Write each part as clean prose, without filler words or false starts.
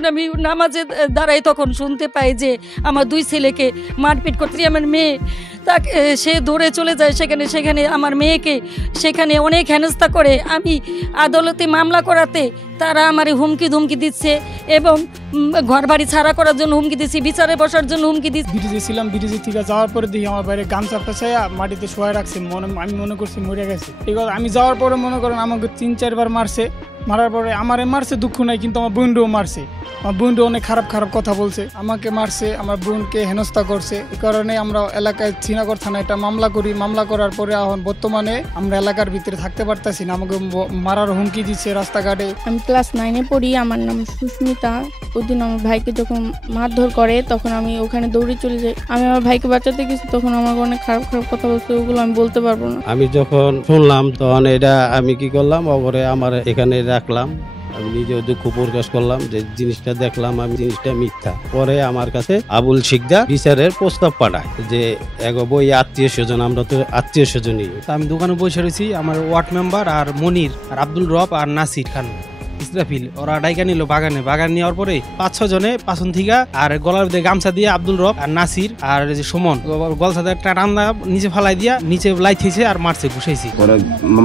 যখন আমি নামাজে দাঁড়াই তখন শুনতে পাই যে আমার 2 ছেলেকে মারপিট করতে, আমার মেয়ে তাকে সে দৌড়ে চলে যায় সেখানে আমার মেয়েকে সেখানে অনেক হেনস্থা করে। আমি আদালতে মামলা করাতে তারা আমার হুমকি ধুমকি দিচ্ছে এবং ঘর বাড়ি ছাড়া করার জন্য হুমকি দিচ্ছে, বিচারে বসার জন্য হুমকি দিচ্ছে। ব্রিজে ছিলাম, ব্রিজে থেকে যাওয়ার পরে দেখি আমার বাইরে গামছা পেঁচাইয়া মাটিতে শোয়া রাখছে, আমি মনে করছি মরে গেছে। এবার আমি যাওয়ার পরে মনে করেন আমাকে 3-4 বার মারছে, মারার পরে আমারে মারছে দুঃখ নাই, কিন্তু আমার বোনকেও মারছে। আমার বোনও অনেক খারাপ কথা বলছে, আমাকে মারছে, আমার বোনকে হেনস্থা করছে। এই কারণে আমরা এলাকায় শ্রীনগর থানায় একটা মামলা করি। মামলা করার পরে এখন বর্তমানে আমরা এলাকার ভিতরে থাকতে পারতেছি না, আমাকে মারার হুমকি দিচ্ছে রাস্তাঘাটে। আমি ক্লাস 9-এ পড়ি, আমার নাম সুস্মিতা। ওদিন আমার ভাইকে যখন মারধর করে তখন আমি ওখানে দৌড়ে চলে যাই। আমি আমার ভাইকে বাঁচাতে গেছি, তখন আমাকে অনেক খারাপ কথা বলছে, ওগুলো আমি বলতে পারবো না। আমি যখন শুনলাম তখন এটা আমি কি করলাম, অপরে আমার এখানে রাখলাম। আমি নিজেও দুঃখ প্রকাশ করলাম যে জিনিসটা দেখলাম, আমি জিনিসটা মিথ্যা। পরে আমার কাছে আবুল শিকদার বিচারের প্রস্তাব পাঠায় যে বই আত্মীয় স্বজন, আমরা তো আত্মীয় স্বজনই। আমি দোকানে বসে রয়েছি, আমার ওয়ার্ড মেম্বার আর মনির আর আব্দুল রব আর নাসির খান ইসরাফিল ওরা ডাইকা নিল বাগান নেওয়ার পরে 5-6 জনে পাছন থিকা আর গলার দিয়ে গামছা দিয়ে আব্দুল রব আর নাসির আর যে সুমন গলসাতে একটা রান্না নিচে ফালাই দিয়া নিচে লাইতেছে আর মারছে, ঘুষাইছি। পরে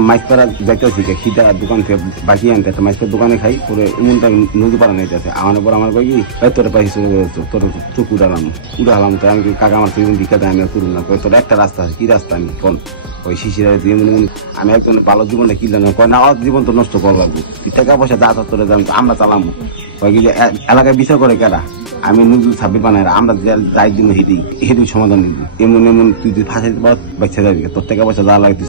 মাইকপাড়া যাইতেছি খিদা দোকান থেকে বাকি আনতে, মাইকের দোকানে খাই। পরে এমনটা নদী পাড়া নিয়ে যাচ্ছে, আমার পর আমার কই তোর পাইছি তোর চোখ উড়ালাম তো আমি কাকা আমার ভিক্ষা দেয়, আমি করুন না। তোর একটা রাস্তা আছে, কি রাস্তা আমি কোন ওই শিশিরা আমি একজন ভালো জীবনটা কি জানো না, আমার জীবন তো নষ্ট করা লাগবে, টাকা পয়সা দাঁত তোরে আমরা চালামো। এলাকায় বিচার করে কেরা, আমি নজরুল সাব্বির বানাই, আমরা যাই দিন হেঁটেই সমাধান নিবি। এমন তুই ফাঁসি বাচ্চা যাবি, তোর টাকা পয়সা যা লাগবে।